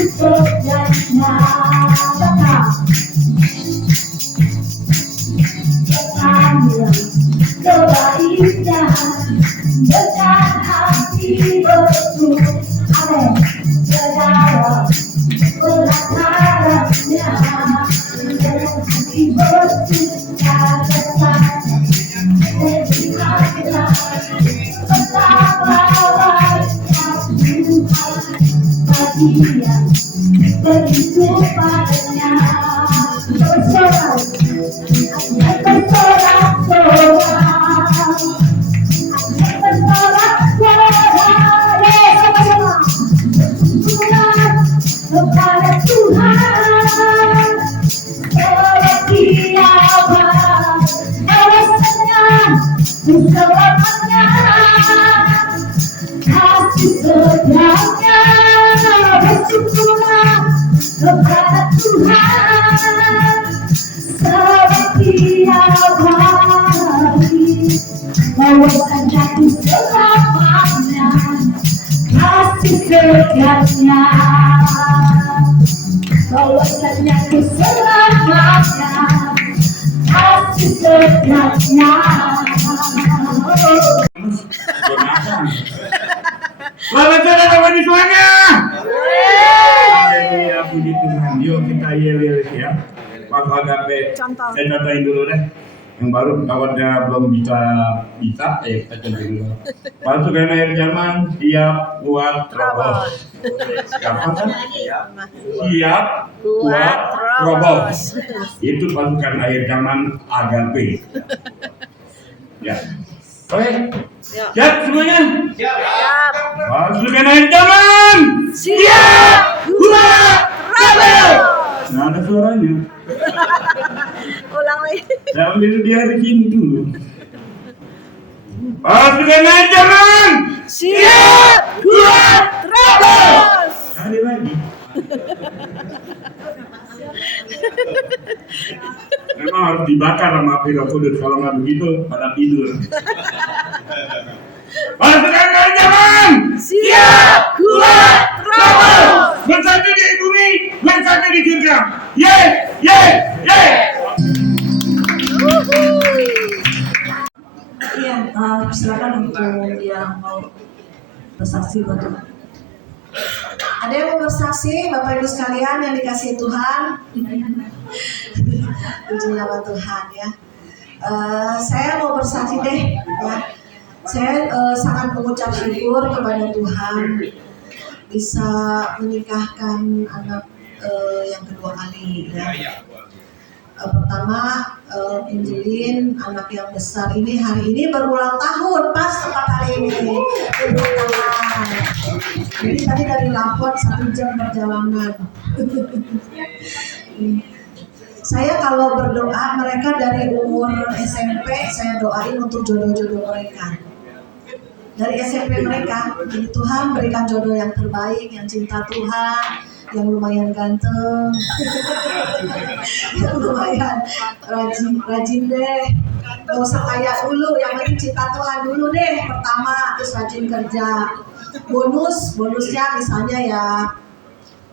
sebenarnya bertanya kebaikan dengan hati betul ada sedalam pelatarannya dengan hati betul kata Tuhan betapa baiknya Tuhan bagi yang begitu padanya bersorak kepada Tuhan seperti apa alasannya selamanya kasih setianya bersyukurlah kepada Tuhan seperti apa bahwasanya ku selamanya kasih setianya bahwasanya ku selamanya kasih setianya. Selamat sore teman-teman semuanya. Haleluya, puji Tuhan. Yuk kita yel ya. Pas agape, saya contohin dulu deh. Yang baru kawannya belum bisa, kita contohin dulu. Pasukan akhir zaman siap buat terobos. Kapan kan? Siap buat terobos. Itu pasukan akhir zaman agape. Ya. Oke. Siap semuanya? Siap. Pasukan akhir zaman siap buat terobos. Nggak ada suaranya. Ulang lagi. Saya ambil dia di sini dulu. Pasukan akhir zaman Siap buat terobos. Sekali lagi. Memang harus dibakar sama api Roh Kudus, kalau nggak begitu pada tidur. Pasukan akhir zaman Siap buat terobos. bersatu di bumi, bersatu di surga. Ye, ye, ye. Iya, silakan untuk yang mau bersaksi buat Tuhan. Ada yang mau bersaksi, Bapak Ibu sekalian yang dikasihi Tuhan. Puji nama Tuhan ya. Saya mau bersaksi deh ya. Saya sangat mengucap syukur kepada Tuhan bisa menikahkan anak yang kedua kali ya. Pertama Angelin anak yang besar ini hari ini berulang tahun pas tepat hari ini. Jadi tadi dari Lampung 1 jam perjalanan. Saya kalau berdoa mereka dari umur SMP saya doain untuk jodoh-jodoh mereka. Dari SMP mereka, jadi Tuhan berikan jodoh yang terbaik, yang cinta Tuhan, yang lumayan ganteng, yang lumayan rajin deh. Gak usah kaya dulu, yang penting cinta Tuhan dulu deh pertama, terus rajin kerja. Bonusnya misalnya ya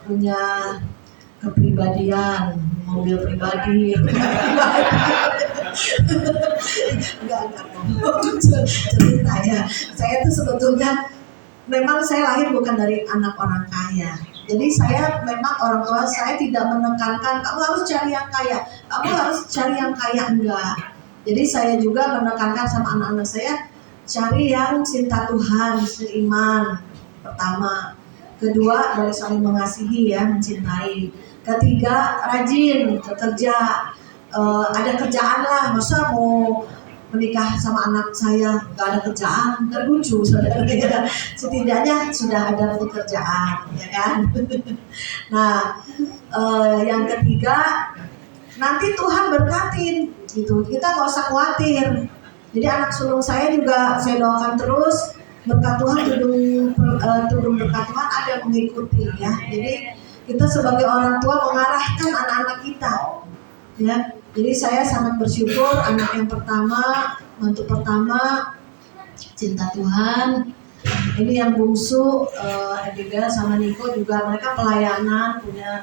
punya kepribadian, mobil pribadi. Enggak cerita ya. Saya tuh sebetulnya memang saya lahir bukan dari anak orang kaya. Jadi saya memang orang tua saya tidak menekankan kamu harus cari yang kaya, kamu harus cari yang kaya, enggak. Jadi saya juga menekankan sama anak-anak saya cari yang cinta Tuhan, seiman pertama. Kedua dari saling mengasihi ya, mencintai. Ketiga rajin bekerja. Ada kerjaan lah, masa mau menikah sama anak saya gak ada kerjaan, terlucu saudara. Setidaknya sudah ada pekerjaan ya kan. Nah yang ketiga nanti Tuhan berkatin gitu, kita gak usah khawatir. Jadi anak sulung saya juga saya doakan terus berkat Tuhan, tudung berkat Tuhan ada mengikuti ya. Jadi kita sebagai orang tua mengarahkan anak-anak kita ya. Jadi saya sangat bersyukur anak yang pertama, mantu pertama cinta Tuhan, Ini yang bungsu, Abigail sama Niko juga mereka pelayanan, punya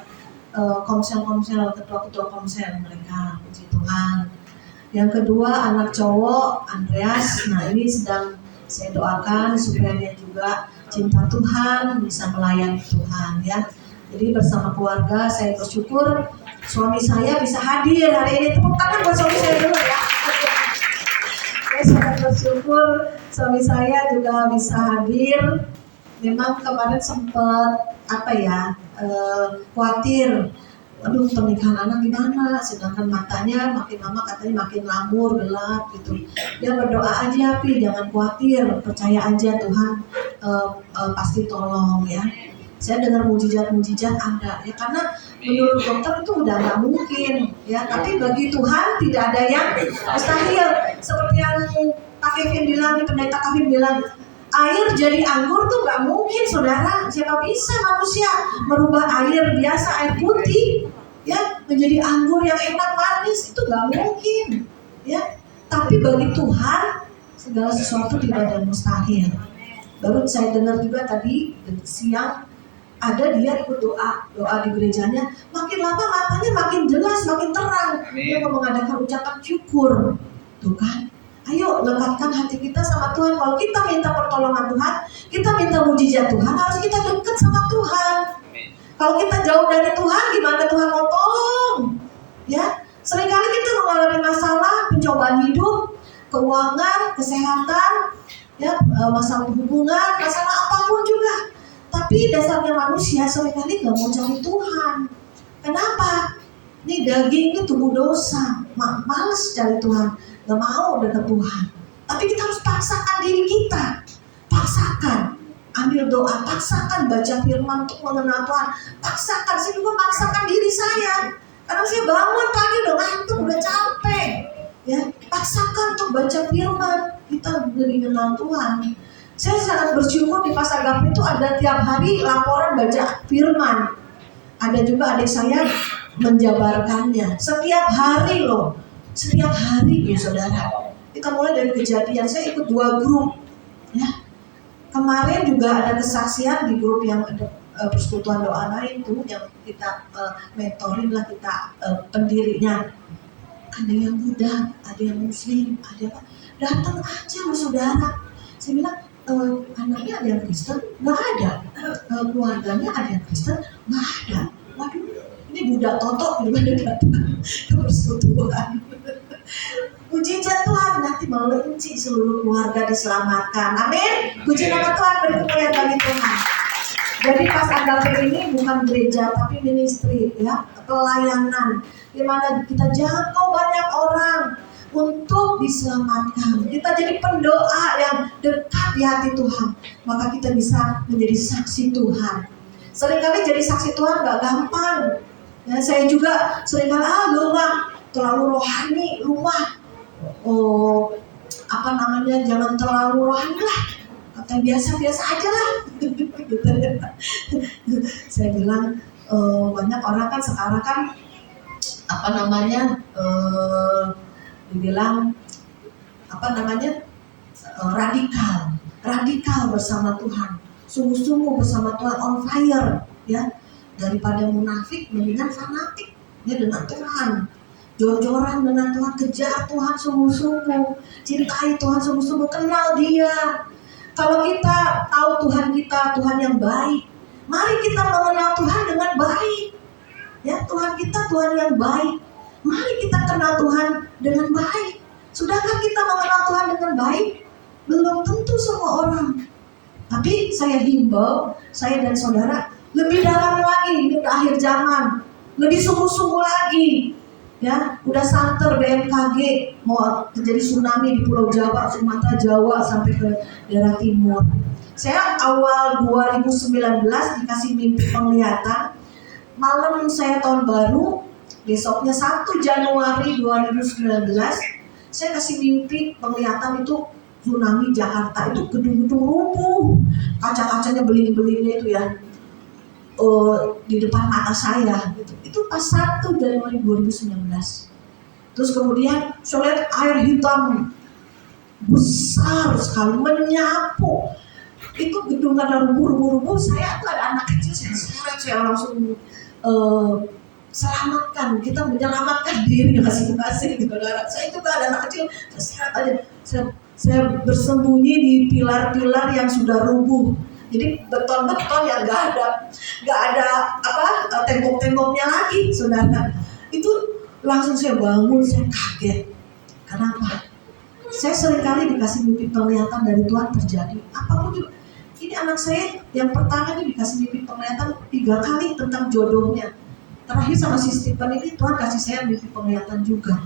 komsel-komsel, ketua-ketua komsel mereka, puji Tuhan. Yang kedua anak cowok Andreas, nah ini sedang saya doakan supaya dia juga cinta Tuhan, bisa melayani Tuhan ya. Jadi bersama keluarga saya bersyukur suami saya bisa hadir hari ini. Tepuk tangan buat suami saya dulu ya. Saya sangat bersyukur suami saya juga bisa hadir. Memang kemarin sempat khawatir, aduh pernikahan anak gimana, sedangkan matanya makin lama katanya makin lamur gelap gitu. Dia berdoa aja, Pi, jangan khawatir, percaya aja Tuhan pasti tolong ya. Saya dengar mujizat-mujizat ada ya, karena menurut dokter itu udah nggak mungkin ya, tapi bagi Tuhan tidak ada yang mustahil. Seperti yang Pak Kevin bilang, pendeta Kevin bilang, air jadi anggur tuh nggak mungkin, saudara. Siapa bisa manusia merubah air biasa, air putih ya menjadi anggur yang enak manis, itu nggak mungkin ya. Tapi bagi Tuhan segala sesuatu tidak ada mustahil. Baru saya dengar juga tadi siang ada dia ikut doa di gerejanya, makin lama matanya makin jelas, makin terang. Dia mau mengadakan ucapan syukur, tuh kan. Ayo lekatkan hati kita sama Tuhan. Kalau kita minta pertolongan Tuhan, kita minta mujizat Tuhan, harus kita dekat sama Tuhan. Kalau kita jauh dari Tuhan, gimana Tuhan mau tolong? Ya, seringkali kita mengalami masalah, pencobaan hidup, keuangan, kesehatan, ya, masalah hubungan, masalah apapun juga. Tapi dasarnya manusia seringkali nggak mau cari Tuhan. Kenapa? Ini daging ini tubuh dosa, males cari Tuhan, nggak mau dekat Tuhan. Tapi kita harus paksakan diri kita, paksakan, ambil doa, paksakan baca firman untuk mengenal Tuhan, paksakan. Saya juga paksakan diri saya, karena saya bangun pagi udah ngantuk, udah capek, ya. Paksakan untuk baca firman, kita lebih kenal Tuhan. Saya sangat bersyukur di Pasar Agape itu ada tiap hari laporan baca firman. Ada juga adik saya menjabarkannya setiap hari loh, setiap hari ya saudara. Kita mulai dari kejadian, saya ikut 2 grup ya. Kemarin juga ada kesaksian di grup yang ada persekutuan doa lain tuh, yang kita mentorin lah, kita pendirinya. Ada yang Buddha, ada yang Muslim, ada apa, datang aja loh saudara. Saya bilang, anaknya ada yang Kristen? Nggak ada. Keluarganya ada yang Kristen? Nggak ada. Waduh, ini budak totok gimana datang ke persekutuan. Mujizat Tuhan nanti meluncur seluruh keluarga diselamatkan. Amin. Puji nama Tuhan, beri kemuliaan bagi Tuhan. Jadi Pas Agape ini bukan gereja tapi ministry ya, pelayanan di mana kita jangkau banyak orang untuk diselamatkan. Kita jadi pendoa yang dekat di hati Tuhan, maka kita bisa menjadi saksi Tuhan. Seringkali jadi saksi Tuhan gak gampang. Ya, saya juga seringkali rumah terlalu rohani, jangan terlalu rohani lah, kata biasa-biasa aja lah. Saya bilang banyak orang kan sekarang kan dibilang radikal bersama Tuhan, sungguh-sungguh bersama Tuhan, on fire ya. Daripada munafik mendingan fanatik ya dengan Tuhan, jor-joran dengan Tuhan, kejar Tuhan sungguh-sungguh, cintai Tuhan sungguh-sungguh, kenal Dia. Kalau kita tahu Tuhan kita, Tuhan yang baik, mari kita mengenal Tuhan dengan baik ya. Tuhan kita Tuhan yang baik, mari kita kenal Tuhan dengan baik. Sudahkah kita mengenal Tuhan dengan baik? Belum tentu semua orang. Tapi saya himbau, saya dan saudara lebih dalam lagi, ini udah akhir zaman, lebih sungguh-sungguh lagi ya. Udah santer BMKG mau terjadi tsunami di Pulau Jawa, Sumatera, Jawa sampai ke daerah timur. Saya awal 2019 dikasih mimpi penglihatan, malam saya tahun baru, besoknya 1 Januari 2019 saya kasih mimpi penglihatan itu tsunami Jakarta, itu gedung-gedung rubuh, kaca-kacanya beling-belingnya itu ya, di depan mata saya gitu. Itu pas 1 Januari 2019. Terus kemudian saya lihat air hitam besar sekali menyapu itu gedung karena rubuh-rubuh, saya tuh ada anak kecil, saya langsung selamatkan, kita menyelamatkan diri masing-masing gitu. Saya juga ada anak kecil, saya bersembunyi di pilar-pilar yang sudah rubuh. Jadi beton-beton yang nggak ada tembok-temboknya lagi, saudara. Itu langsung saya bangun, saya kaget. Kenapa? Saya seringkali dikasih mimpi penglihatan dari Tuhan terjadi. Apapun juga. Ini anak saya yang pertama ini dikasih mimpi penglihatan 3 kali tentang jodohnya. Terakhir sama si Stephen ini Tuhan kasih saya mimpi penglihatan juga.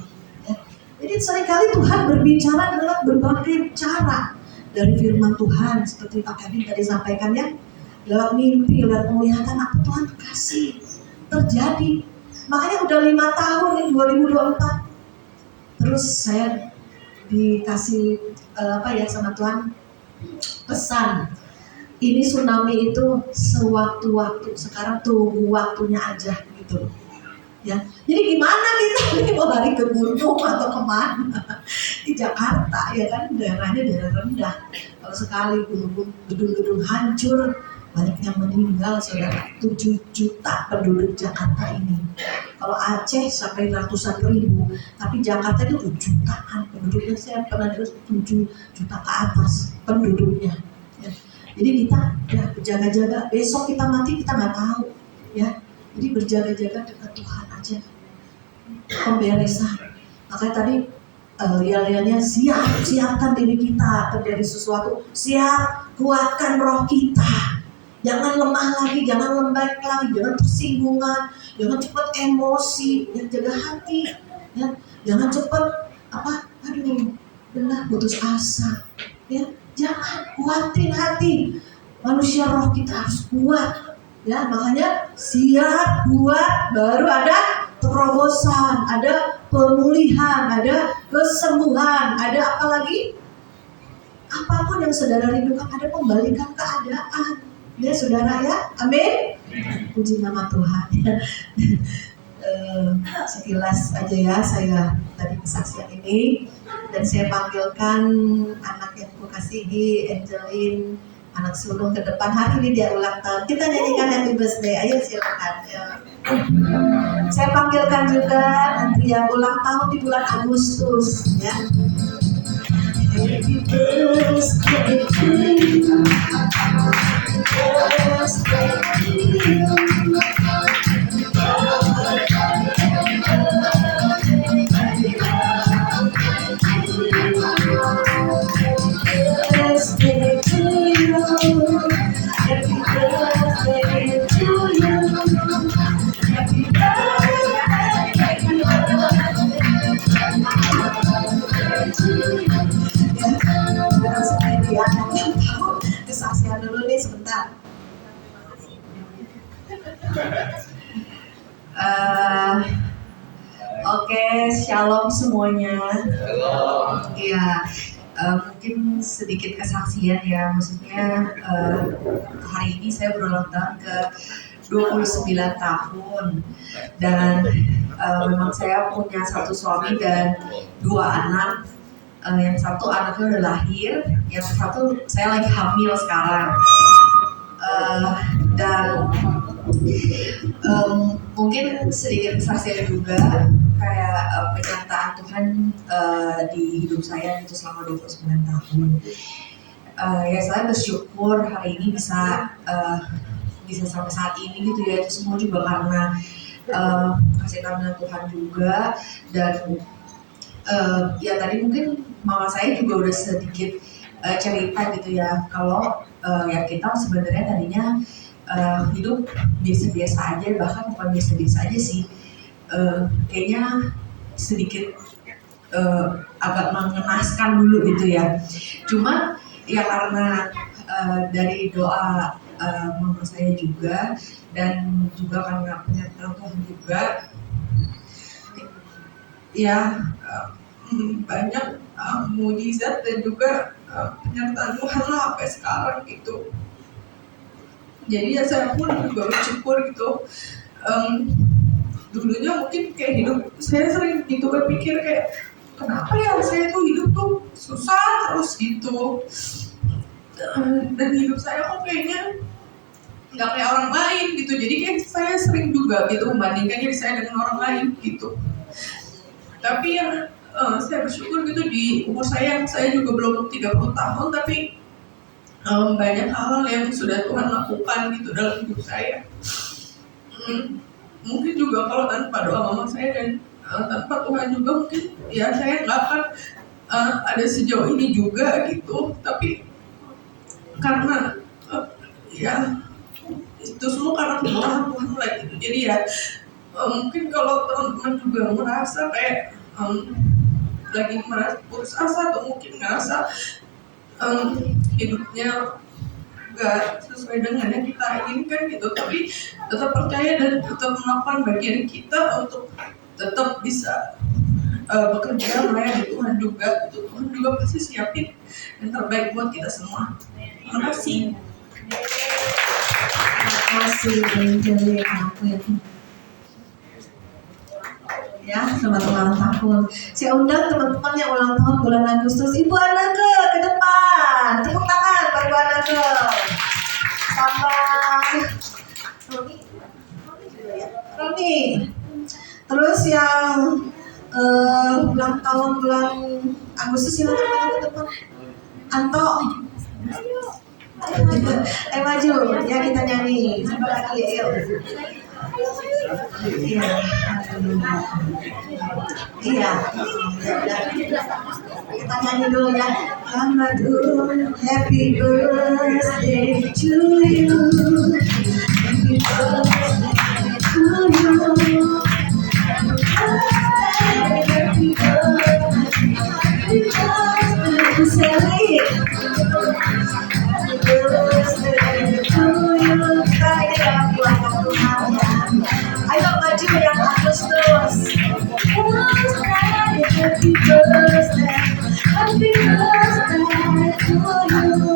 Ya. Jadi seringkali Tuhan berbicara dengan berbagai cara. Dari firman Tuhan seperti Pak Kevin tadi sampaikan ya, lewat mimpi, lewat penglihatan apa Tuhan kasih terjadi. Makanya udah 5 tahun ini 2024. Terus saya dikasih sama Tuhan pesan. Ini tsunami itu sewaktu-waktu, sekarang tunggu waktunya aja gitu. Ya, jadi gimana kita ini mau lari ke gunung atau kemana? Di Jakarta ya kan daerahnya daerah rendah. Kalau sekali gedung-gedung hancur, banyak yang meninggal, saudara. 7 juta penduduk Jakarta ini. Kalau Aceh sampai ratusan ribu, tapi Jakarta itu jutaan penduduknya. Saya pernah dengar 7 juta ke atas penduduknya. Ya. Jadi kita ya berjaga-jaga. Besok kita mati kita nggak tahu, ya. Jadi berjaga-jaga dekat Tuhan aja. Pemberesan. Makanya tadi yel-yelnya siapkan diri kita terjadi sesuatu. Siap, kuatkan roh kita. Jangan lemah lagi, jangan lembek lagi, jangan tersinggungan, jangan cepat emosi, yang jaga hati, ya. Jangan cepat putus asa, ya. Jangan kuatin hati. Manusia roh kita harus kuat. Ya, makanya siap, kuat, baru ada terobosan, ada pemulihan, ada kesembuhan, ada apa lagi? Apapun yang saudara rindukan, ada pembalikan keadaan. Ya, saudara ya, amin. Puji nama Tuhan. Sekilas aja ya saya tadi kesaksian ini, dan saya panggilkan anak yang kukasihi, Angelin, anak sulung ke depan. Hari ini dia ulang tahun. Kita nyanyikan happy birthday. Ayo silakan. Ya. Saya panggilkan juga nanti yang ulang tahun di bulan Agustus. Ya. Happy birthday to you. Birthday to you. Kesaksian dulu nih sebentar. Oke, shalom semuanya. Iya, mungkin sedikit kesaksian ya, maksudnya hari ini saya berulang tahun ke 29 tahun dan memang saya punya 1 suami dan 2 anak. Yang 1 anaknya udah lahir, yang 1 saya lagi hamil sekarang. Dan mungkin sedikit kesaksian juga kayak penyertaan Tuhan di hidup saya itu selama 29 tahun. Ya saya bersyukur hari ini bisa sampai saat ini gitu ya, itu semua juga karena kasih karunia Tuhan juga. Dan ya tadi mungkin mama saya juga udah sedikit cerita gitu ya, kalau ya kita sebenarnya tadinya hidup biasa-biasa aja, bahkan bukan biasa-biasa aja sih, kayaknya sedikit agak mengenaskan dulu gitu ya. Cuma ya karena dari doa mama saya juga dan juga karena penyertaan Tuhan juga, ya banyak mujizat dan juga penyertaan Tuhan lah sampai sekarang gitu. Jadi ya saya pun juga bersyukur gitu. Dulunya mungkin kayak hidup saya sering gitu berpikir kayak kenapa ya saya tuh hidup tuh susah terus gitu. dan hidup saya kok kayaknya nggak kayak orang lain gitu. Jadi kayak saya sering juga gitu membandingkan diri saya dengan orang lain gitu. Tapi yang saya bersyukur gitu di umur saya juga belum 30 tahun, tapi banyak hal yang sudah Tuhan lakukan gitu dalam hidup saya. Mungkin juga kalau tanpa doa mama saya dan tanpa Tuhan juga mungkin ya saya nggak akan ada sejauh ini juga gitu. Tapi karena ya itu semua karena kemurahan Tuhan lah gitu. Jadi ya mungkin kalau teman-teman juga merasa kayak lagi merasa putus asa atau mungkin ngerasa hidupnya gak sesuai dengan yang kita inginkan gitu, tapi tetap percaya dan tetap melakukan bagian kita untuk tetap bisa bekerja melayani Tuhan juga gitu. Tuhan juga pasti siapin yang terbaik buat kita semua. Terima kasih. Terima kasih Angel ya, selamat ulang tahun. Saya undang teman-teman yang ulang tahun bulan Agustus, Ibu Anake ke depan. Tepuk tangan buat Ibu Anake. Sama Roni. Terus yang ulang tahun bulan Agustus silakan maju ke depan. Anto. Maju ya, kita nyanyi. Siapa lagi ya? Iya. Iya. Kita nyanyi dulu ya. Happy birthday to you. Happy birthday to you. Happy birthday to Sally. Ayo maju yang Agustus. Happy birthday, happy birthday to you.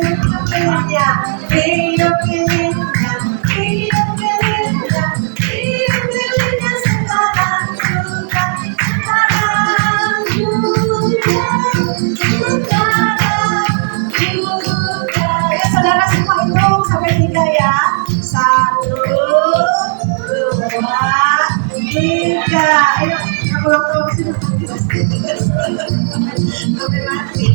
Ya, hidup pilihnya, hidup pilihnya, hidup pilihnya sekarang juga, sekarang juga, sekarang juga. Ya saudara semua hitung sampai 3 ya. 1, 2, 3. Ayo, yang ulang tahun sini. Sampai mati.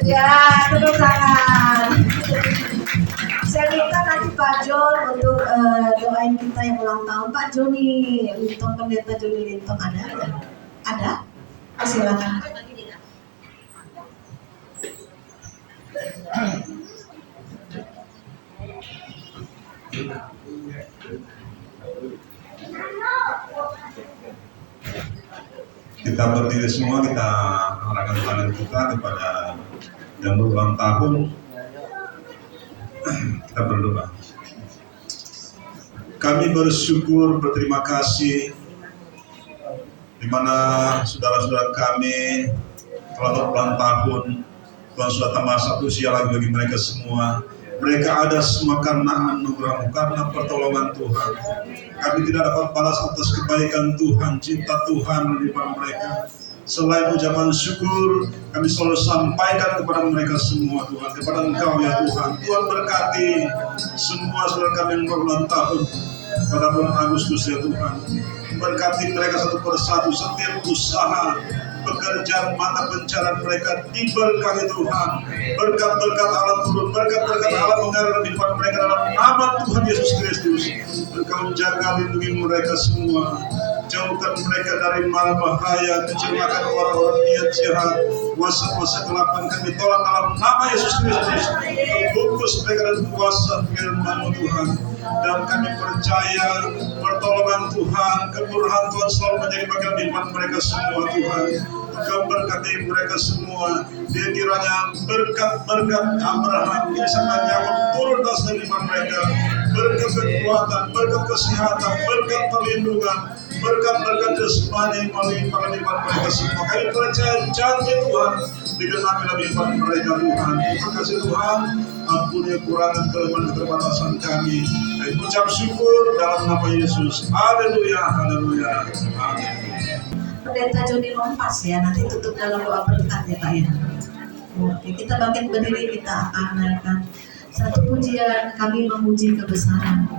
Ya, tepuk tangan. Saya minta nanti Pak John untuk doain kita yang ulang tahun. Pak Joni Lintong, Pendeta Joni Lintong ada ya? Ada? Silakan. Kita berdiri semua, kita arahkan tangan kita kepada yang berulang tahun. Kita berdoa. Kami bersyukur, berterima kasih di mana saudara-saudara kami telah berulang tahun. Tuhan sudah tambah 1 usia lagi bagi mereka semua. Mereka ada semua karena anugerah, karena pertolongan Tuhan. Kami tidak dapat balas atas kebaikan Tuhan, cinta Tuhan di depan mereka. Selain ucapan syukur, kami selalu sampaikan kepada mereka semua, Tuhan, kepada Engkau ya Tuhan. Tuhan berkati semua saudara kami yang berulang tahun pada bulan Agustus ya Tuhan. Berkati mereka satu persatu, setiap usaha, pekerjaan mata pencarian mereka diberkati Tuhan. Berkat-berkat Allah turun, berkat-berkat Allah mengalir di depan mereka dalam nama Tuhan Yesus Kristus. Engkau jaga lindungi mereka semua. Jauhkan mereka dari mara bahaya, kecelakaan orang-orang niat jahat, kuasa-kuasa kegelapan kami tolak dalam nama Yesus Kristus. Bungkus mereka dan kuasa firman Tuhan. Dan kami percaya pertolongan Tuhan, kemurahan Tuhan selalu menjadi bagian iman mereka semua Tuhan. Engkau berkati mereka semua. Dia kiranya berkat-berkat Abraham, Ishak dan Yakub turun atas iman mereka. Berkat kekuatan, berkat kesehatan, berkat perlindungan, berkat-berkat jasmani melalui iman mereka semua. Kami percaya janji Tuhan digenapi dalam iman mereka Tuhan. Terima kasih Tuhan. Ampuni kekurangan kelemahan keterbatasan kami. Kami ucap syukur dalam nama Yesus. Haleluya, haleluya, amin. Pendeta Joni Lompas ya, nanti tutup dalam doa berkat ya Pak ya. Oke, kita bangkit berdiri, kita akan menaikkan satu pujian, kami memuji kebesaran.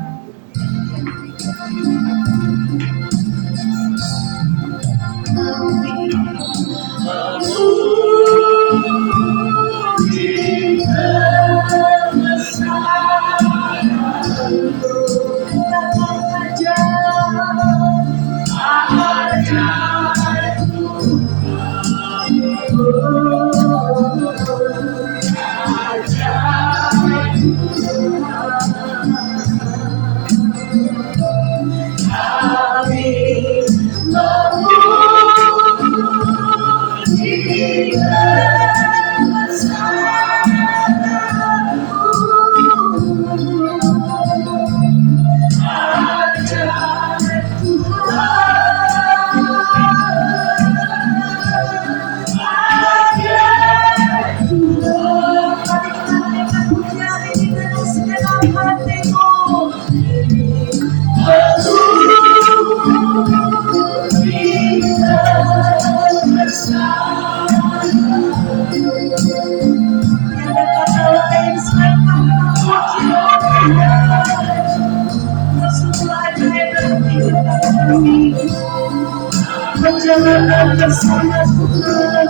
Perjalanan bersama Tuhan,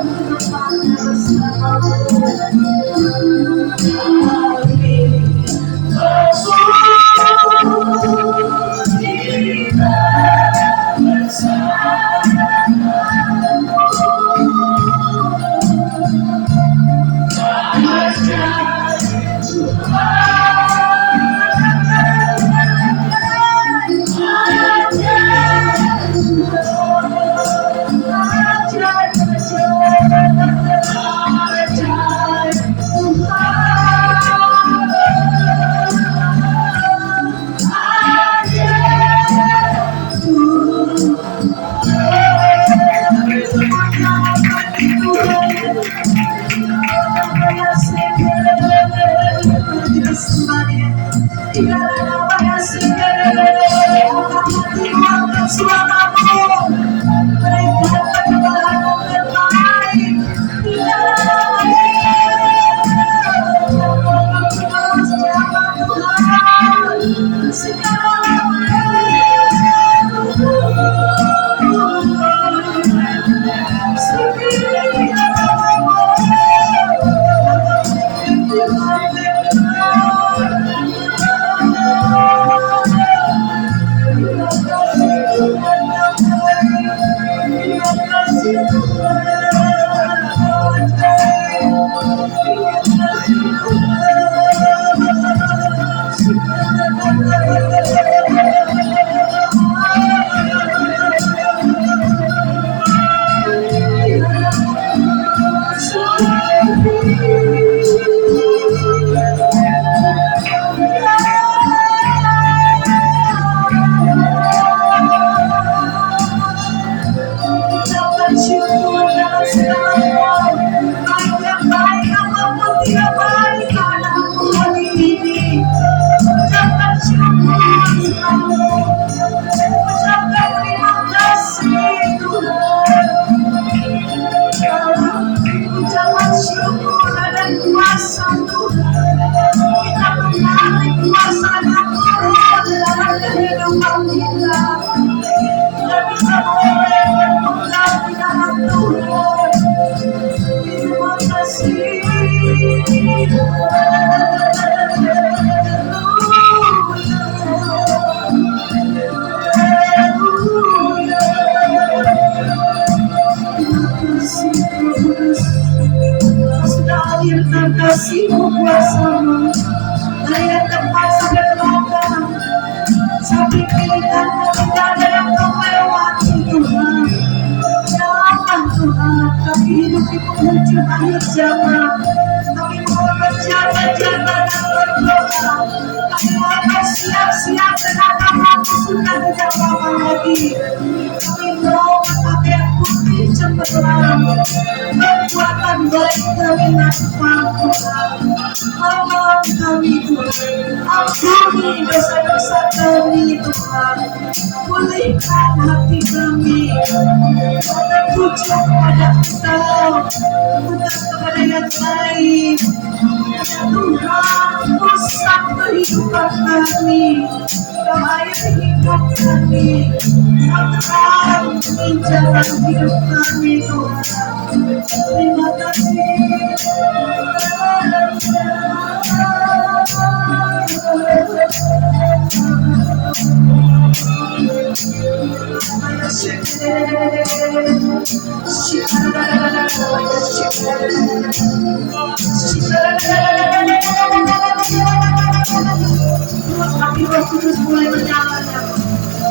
kasih-Mu kuasa-Mu dari yang depan sampai belakang, sampai kiri kanan tidak ada yang Kau lewati Tuhan. Jangan Tuhan, kami hidup di penghujung akhir zaman. Kami mohon berjaga-jaga dan berdoa. Kami mohon bersiap-siap dengan apa sudah tidak lama lagi. Kami mohon pakaian putih pasti cemerlang. Kekuatan baik kami nampakkan, tolong kami Tuhan, ampuni dosa-dosa kami Tuhan, pulihkan hati kami, tertuju pada Engkau, bukan kepada yang lain. Tuhan, pusat kehidupan kami, cahaya hidup kami, terang jalan hidup kami Tuhan. Terima kasih. Api Roh Kudus mulai menyala.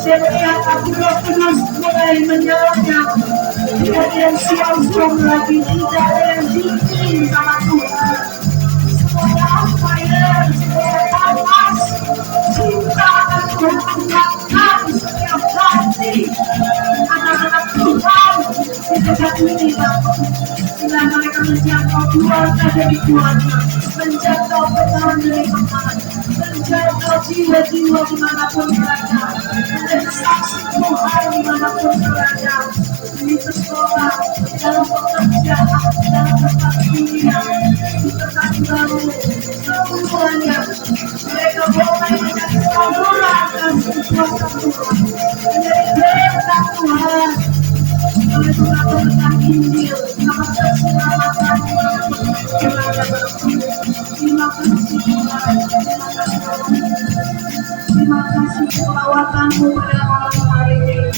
Saya melihat api Roh Kudus mulai menyala. Tidak ada yang siang-siang lagi, tidak ada yang dingin sama Tuhan. Semuanya on fire, semuanya panas. Cinta akan menghangatkan setiap hati anak-anak Tuhan di tempat ini, Bapak. Bila mereka menjangkau keluarga dari keluarga, menjangkau petang dari petang, menjangkau jiwa-jiwa dimanapun berada, menjadi saksi Tuhan dimanapun berada, di sekolah, dalam pekerjaan, dalam tempat kuliah, di tempat baru, semuanya mereka boleh menjadi saluran kasih kuasa Tuhan, menjadi berkat Tuhan. Oleh berkat Injil, nama keselamatan berada. Terima kasih Tuhan, terima kasih pelawatanmu pada malam hari ini.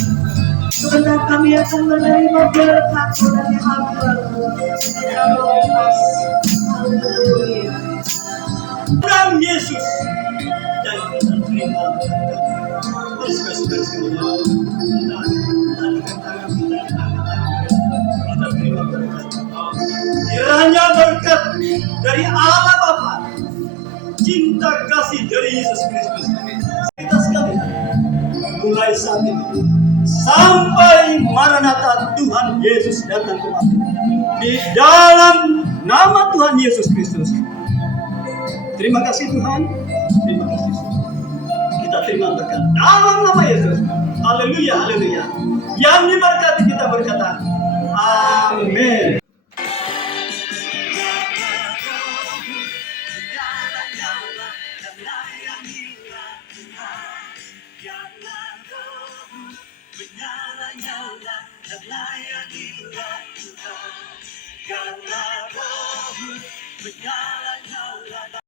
Sebentar kami akan menerima berkat dari hamba-Mu. Haleluya. Tuhan Yesus, dan kita terima bersuka-suka kita terima berkat. Kiranya berkat dari Allah Bapa, cinta kasih dari Yesus Kristus, kita sekali mulai saat ini sampai Maranatha Tuhan Yesus datang kembali. Di dalam nama Tuhan Yesus Kristus. Terima kasih Tuhan. Terima kasih. Kita terima berkat dalam nama Yesus. Haleluya, haleluya. Yang diberkati kita berkata, amin.